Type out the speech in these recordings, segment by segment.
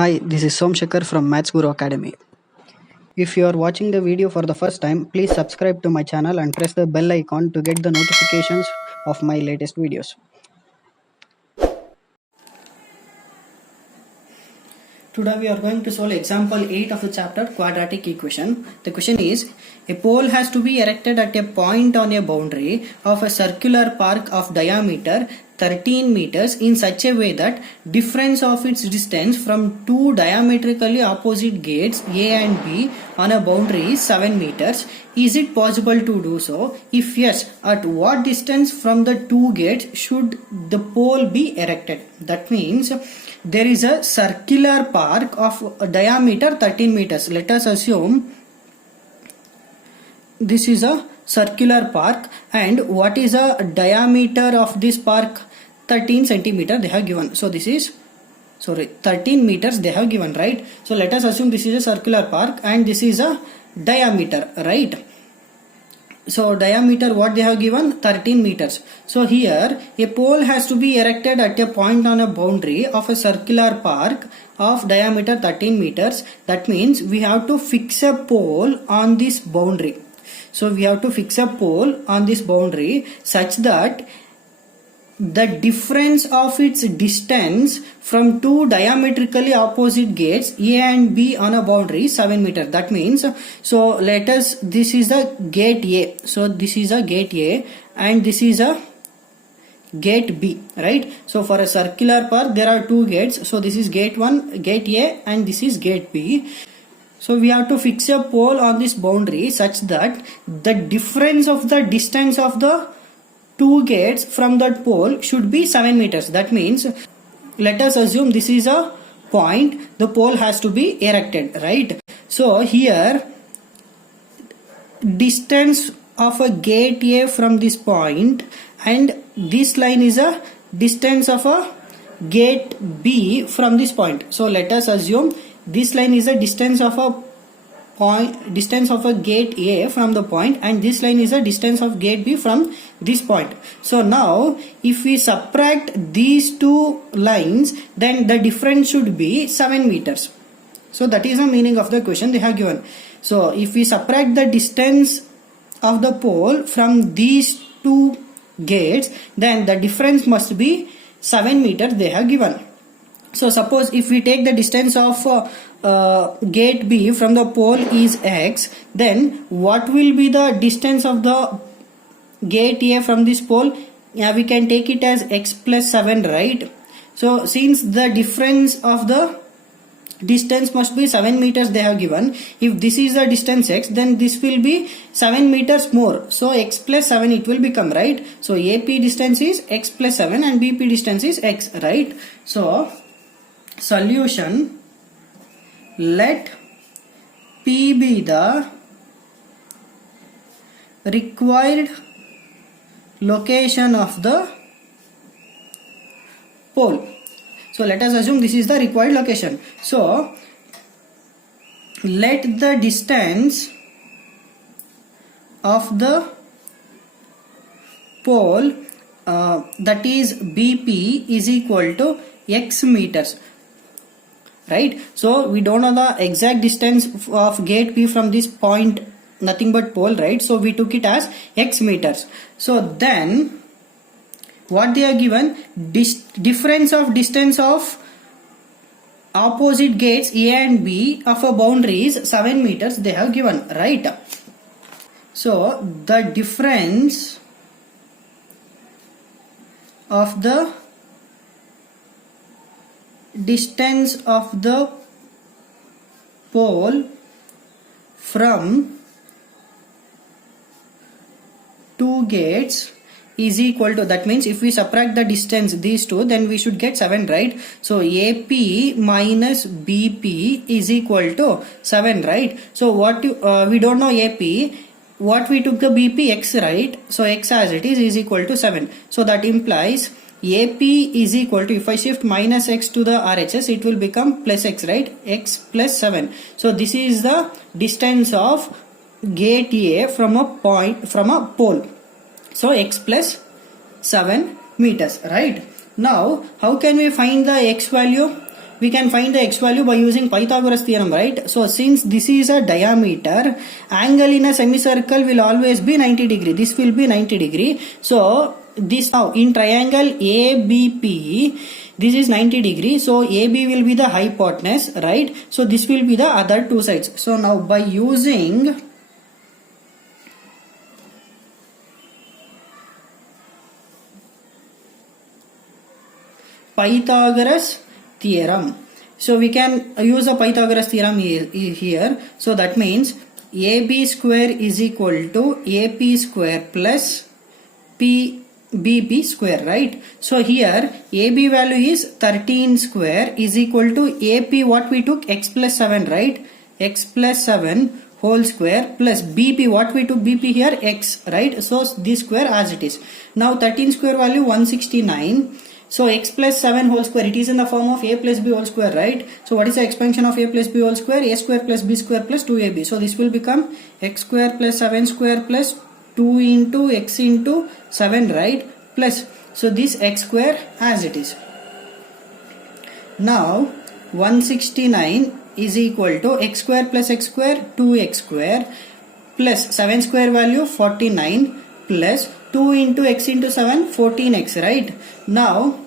Hi, this is Somshekar from Maths Guru Academy. If you are watching the video for the first time, please subscribe to my channel and press the bell icon to get the notifications of my latest videos. Today we are going to solve example 8 of the chapter quadratic equation. The question is, a pole has to be erected at a point on a boundary of a circular park of diameter 13 meters in such a way that difference of its distance from two diametrically opposite gates A and B on a boundary is 7 meters. Is it possible to do so? If yes, at what distance from the two gates should the pole be erected? That means there is a circular park of a diameter 13 meters. Let us assume this is a circular park, and what is a diameter of this park? 13 centimeter they have given. So this is 13 meters they have given, right? So let us assume this is a circular park and this is a diameter, right? So diameter what they have given? 13 meters. So here a pole has to be erected at a point on a boundary of a circular park of diameter 13 meters. That means we have to fix a pole on this boundary. So we have to fix a pole on this boundary such that the difference of its distance from two diametrically opposite gates A and B on a boundary is 7 meters. That means, so let us, this is the gate A. So this is a gate A and this is a gate B, right? So for a circular park there are two gates. So this is gate 1, gate A, and this is gate B. So we have to fix a pole on this boundary such that the difference of the distance of the two gates from that pole should be 7 meters. That means, let us assume this is a point, the pole has to be erected, right? So here distance of a gate A from this point, and this line is a distance of a gate B from this point. So let us assume this line is a distance of a gate A from the point, and this line is a distance of gate B from this point. So now if we subtract these two lines, then the difference should be 7 meters. So that is the meaning of the question they have given. So if we subtract the distance of the pole from these two gates, then the difference must be 7 meters they have given. So suppose if we take the distance of gate B from the pole is x, then what will be the distance of the gate A from this pole? Yeah, we can take it as x plus 7, right? So since the difference of the distance must be 7 meters they have given, if this is the distance x, then this will be 7 meters more. So x plus 7 it will become, right? So AP distance is x plus 7 and BP distance is x, right? So solution, let P be the required location of the pole. So let us assume this is the required location. So let the distance of the pole that is BP is equal to x meters, right? So we don't know the exact distance of gate P from this point, nothing but pole, right? So we took it as x meters. So then what they are given, difference of distance of opposite gates A and B of a boundary is 7 meters they have given, right? So the difference of the distance of the pole from two gates is equal to, that means if we subtract the distance these two, then we should get 7, right? So AP minus BP is equal to 7, right? So what we don't know AP, what we took the BP x, right? So x as it is equal to 7. So that implies AP is equal to, if I shift minus x to the RHS, it will become plus x, right? X plus 7. So this is the distance of gate A from a point, from a pole. So x plus 7 meters, right? Now how can we find the x value? we can find the x value by using Pythagoras theorem, right? So since this is a diameter, angle in a semicircle will always be 90 degree. This will be 90 degree. So this now in triangle ABP, this is 90 degree. So AB will be the hypotenuse, right? So this will be the other two sides. So now by using Pythagoras theorem, so we can use a Pythagoras theorem here. So that means AB square is equal to AP square plus BP square, right? So here AB value is 13 square is equal to AP, what we took, x plus 7, right? X plus 7 whole square plus BP, what we took, BP here, x, right? So this square as it is. Now 13 square value 169. So x plus 7 whole square, it is in the form of a plus b whole square, right? So what is the expansion of a plus b whole square? A square plus b square plus 2ab. So this will become x square plus 7 square plus 2 into x into 7, right? Plus, so this x square as it is. Now 169 is equal to x square plus x square 2x square plus 7 square value 49 plus 2 into x into 7 14x, right? Now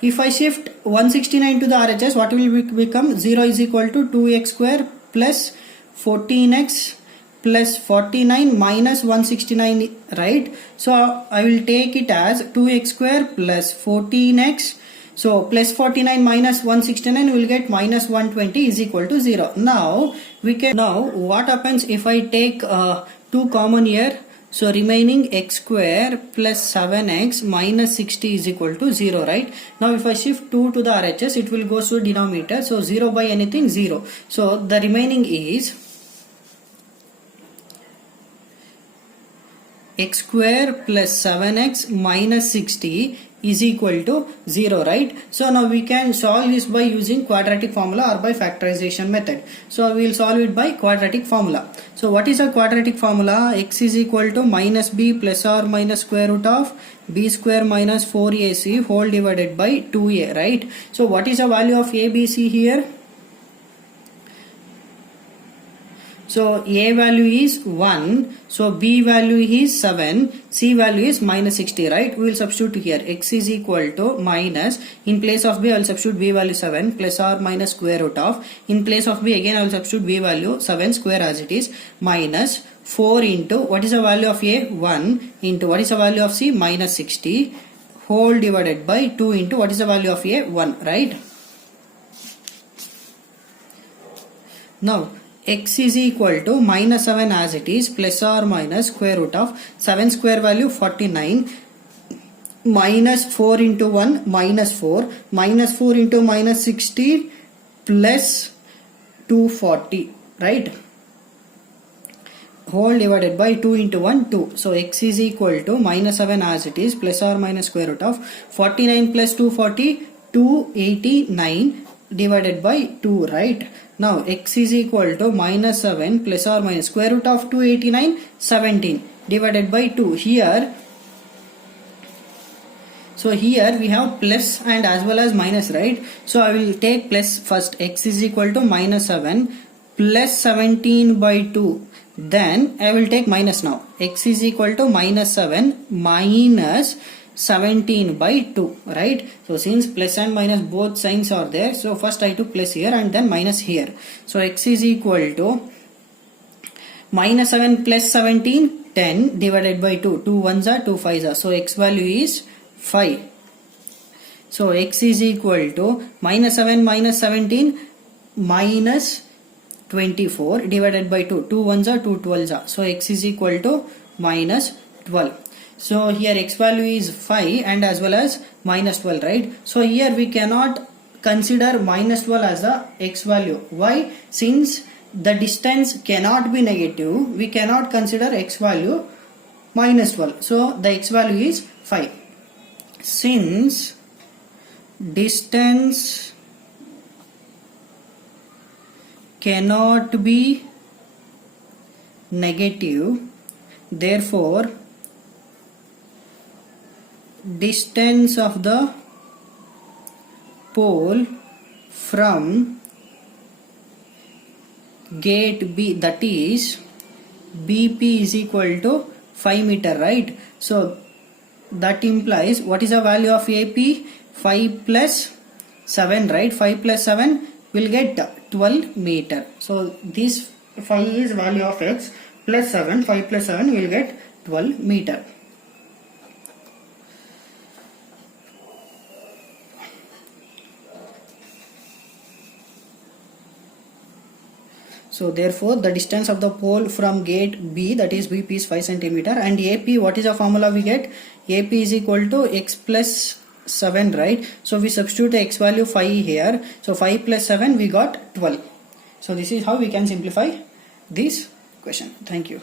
if I shift 169 to the RHS, what will become? 0 is equal to 2x square plus 14x plus 49 minus 169, right? So I will take it as 2x square plus 14x. So plus 49 minus 169 will get minus 120 is equal to 0. Now what happens if I take 2 common here? So remaining x square plus 7x minus 60 is equal to 0, right? Now if I shift 2 to the RHS, it will go to denominator. So 0 by anything 0. So the remaining is x square plus 7x minus 60 is equal to 0, right? So now we can solve this by using quadratic formula or by factorization method. So we will solve it by quadratic formula. So what is a quadratic formula? X is equal to minus b plus or minus square root of b square minus 4ac whole divided by 2a, right? So what is the value of ABC here? So A value is 1, so B value is 7, C value is minus 60, right? We will substitute here. X is equal to minus, in place of B I will substitute B value 7 plus or minus square root of, in place of B again I will substitute B value 7 square as it is, minus 4 into, what is the value of A? 1 into, what is the value of C? Minus 60 whole divided by 2 into, what is the value of A? 1, right? Now x is equal to minus 7 as it is plus or minus square root of 7 square value 49 minus 4 into 1 minus 4 minus 4 into minus 60 plus 240, right? Whole divided by 2 into 1 2. So x is equal to minus 7 as it is plus or minus square root of 49 plus 240 289 divided by 2, right? Now x is equal to minus 7 plus or minus square root of 289 17 divided by 2 here. So here we have plus and as well as minus, right? So I will take plus first. X is equal to minus 7 plus 17 by 2. Then I will take minus now. X is equal to minus 7 minus 17 by 2, right? So since plus and minus both signs are there, so first I took plus here and then minus here. So x is equal to minus 7 plus 17 10 divided by 2. 2 ones are 2 5s are. So x value is 5. So x is equal to minus 7 minus 17 minus 24 divided by 2. 2 ones are 2 12s are. So x is equal to minus 12. So here x value is 5 and as well as minus 12, right? So here we cannot consider minus 12 as the x value. Why? Since the distance cannot be negative, we cannot consider x value minus 12. So the x value is 5. Since distance cannot be negative, therefore distance of the pole from gate B, that is BP is equal to 5 meter, right? So that implies what is the value of AP? 5 plus 7, right? 5 plus 7 will get 12 meter. So this 5 is value of x plus 7. 5 plus 7 will get 12 meter. So therefore the distance of the pole from gate B, that is BP, is 5 centimeter, and AP, what is the formula we get? AP is equal to x plus 7, right? So we substitute the x value 5 here. So 5 plus 7 we got 12. So this is how we can simplify this question. Thank you.